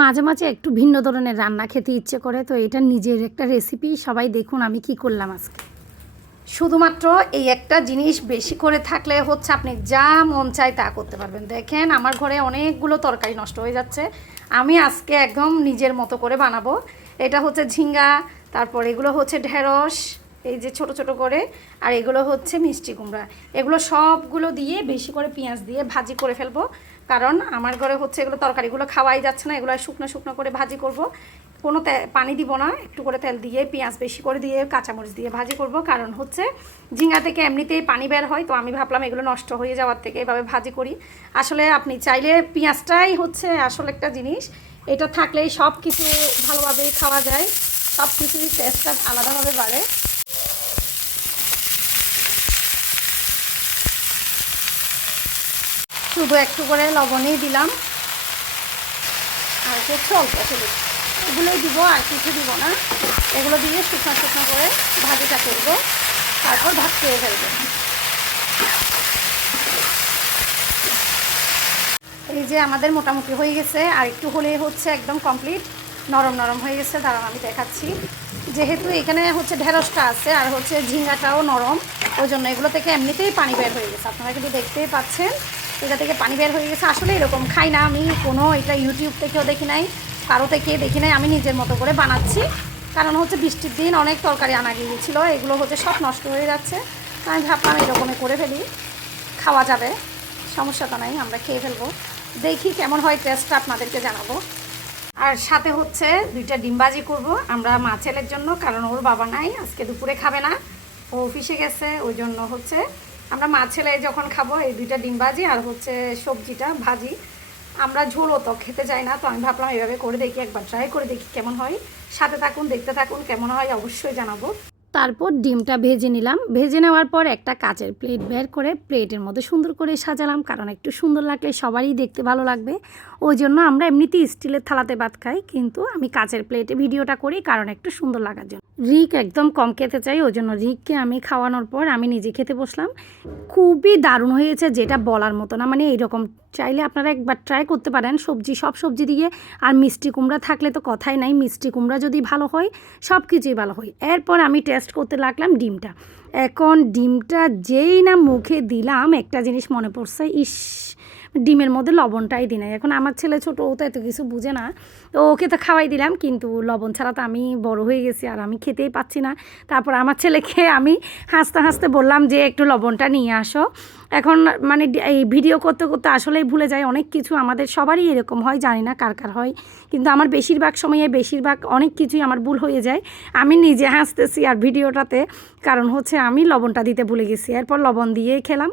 মাঝে মাঝে একটু ভিন্ন ধরনের রান্না খেতে ইচ্ছে করে, তো এটা নিজের একটা রেসিপি। সবাই দেখুন আমি কি করলাম আজকে। শুধুমাত্র এই একটা জিনিস বেশি করে থাকলে হচ্ছে আপনি যা মন চায় তা করতে পারবেন। দেখেন আমার ঘরে অনেকগুলো তরকারি নষ্ট হয়ে যাচ্ছে, আমি আজকে একদম নিজের মতো করে বানাবো। এটা হচ্ছে ঝিঙ্গা, তারপর এগুলো হচ্ছে ঢেঁড়স, এই যে ছোট ছোট করে, আর এগুলো হচ্ছে মিষ্টি কুমড়া। এগুলো সবগুলো দিয়ে বেশি করে পেঁয়াজ দিয়ে ভাজি করে ফেলবো, কারণ আমার ঘরে হচ্ছে এগুলো তরকারিগুলো খাওয়াই যাচ্ছে না। এগুলো শুকনো শুকনো করে ভাজি করব, কোনো পানি দিব না, একটু করে তেল দিয়ে পেঁয়াজ বেশি করে দিয়ে কাঁচামরিচ দিয়ে ভাজি করব। কারণ হচ্ছে ঝিঙ্গা থেকে এমনিতেই পানি বের হয়, তো আমি ভাবলাম এগুলো নষ্ট হয়ে যাওয়ার থেকে এভাবে ভাজি করি। আসলে আপনি চাইলে পেঁয়াজটাই হচ্ছে আসলে একটা জিনিস, এটা থাকলেই সব কিছু ভালোভাবে খাওয়া যায়, সব কিছুরই টেস্টটা আলাদাভাবে বাড়ে। শুধু একটু করে লবণই দিলাম, আর হচ্ছে অল্প হলুদ, এগুলোই দিব, আর কিছু দিব না। এগুলো দিয়ে শুকনো শুকনো করে ভাজিটা করবো, তারপর ভাত খেয়ে ফেলবো। এই যে আমাদের মোটামুটি হয়ে গেছে, আর একটু হলেই হচ্ছে একদম কমপ্লিট, নরম নরম হয়ে গেছে। দাঁড়ান আমি দেখাচ্ছি। যেহেতু এখানে হচ্ছে ঢেঁড়সটা আছে আর হচ্ছে ঝিঙ্গাটাও নরম, ওই জন্য এগুলো থেকে এমনিতেই পানি বের হয়ে গেছে। আপনারা কিন্তু দেখতেই পাচ্ছেন এটা থেকে পানি বের হয়ে গেছে। আসলে এরকম খাই না আমি, কোনো এটা ইউটিউব থেকেও দেখি নাই, কারো থেকে দেখি নাই, আমি নিজের মতো করে বানাচ্ছি। কারণ হচ্ছে বৃষ্টির দিন অনেক তরকারি আনা গিয়েছিলো, এগুলো হচ্ছে সব নষ্ট হয়ে যাচ্ছে। আমি ভাবলাম এরকমই করে ফেলি, খাওয়া যাবে, সমস্যা তো নাই, আমরা খেয়ে ফেলবো। দেখি কেমন হয় টেস্টটা, আপনাদেরকে জানাবো। আর সাথে হচ্ছে 2টা ডিম ভাজি করবো আমরা মা ছেলের জন্য, কারণ ওর বাবা নাই, আজকে দুপুরে খাবে না, ও অফিসে গেছে। ওই জন্য হচ্ছে আমরা মা ছেলে যখন খাবো এই 2টা ডিম ভাজি আর হচ্ছে সবজিটা ভাজি। আমরা ঝোলও তো খেতে চাই না, তো আমি ভাবলাম এভাবে করে দেখি, একবার ট্রাই করে দেখি কেমন হয়। সাথে থাকুন, দেখতে থাকুন, কেমন হয় অবশ্যই জানাবো। তারপর ডিমটা ভেজে নিলাম, ভেজে নেওয়ার পর একটা কাচের প্লেট বের করে প্লেটের মধ্যে সুন্দর করে সাজালাম, কারণ একটু সুন্দর লাগলে সবারই দেখতে ভালো লাগবে। ওই জন্য আমরা এমনিতেই স্টিলের থালাতে ভাত খাই, কিন্তু আমি কাচের প্লেটে ভিডিওটা করি কারণ একটু সুন্দর লাগার জন্য। রিক একদম কম খেতে চাই, ওই জন্য রিককে আমি খাওয়ানোর পর আমি নিজে খেতে বসলাম। খুবই দারুণ হয়েছে, যেটা বলার মতো না। মানে এইরকম চাইলে আপনারা একবার ট্রাই করতে পারেন, সব সবজি দিয়ে। আর মিষ্টি কুমড়া থাকলে তো কথাই নাই, মিষ্টি কুমড়া যদি ভালো হয় সব কিছুই ভালো হয়। এরপর আমি টেস্ট করতে লাগলাম ডিমটা। এখন ডিমটা যেই না মুখে দিলাম, একটা জিনিস মনে পড়ছে, ইস, ডিমের মধ্যে লবণটাই দিই নাই। এখন আমার ছেলে ছোটো, ও তো এত কিছু বুঝে না, তো ওকে তো খাওয়াই দিলাম, কিন্তু লবণ ছাড়া তো আমি বড় হয়ে গেছি আর আমি খেতেই পাচ্ছি না। তারপর আমার ছেলেকে আমি হাসতে হাসতে বললাম যে একটু লবণটা নিয়ে আসো। এখন মানে এই ভিডিও করতে করতে আসলেই ভুলে যায় অনেক কিছু, আমাদের সবারই এরকম হয়, জানি না কার কার হয়, কিন্তু আমার বেশিরভাগ সময়ে অনেক কিছুই আমার ভুল হয়ে যায়। আমি নিজে হাসতেছি আর ভিডিওটাতে, কারণ হচ্ছে আমি লবণটা দিতে ভুলে গেছি। এরপর লবণ দিয়ে খেলাম।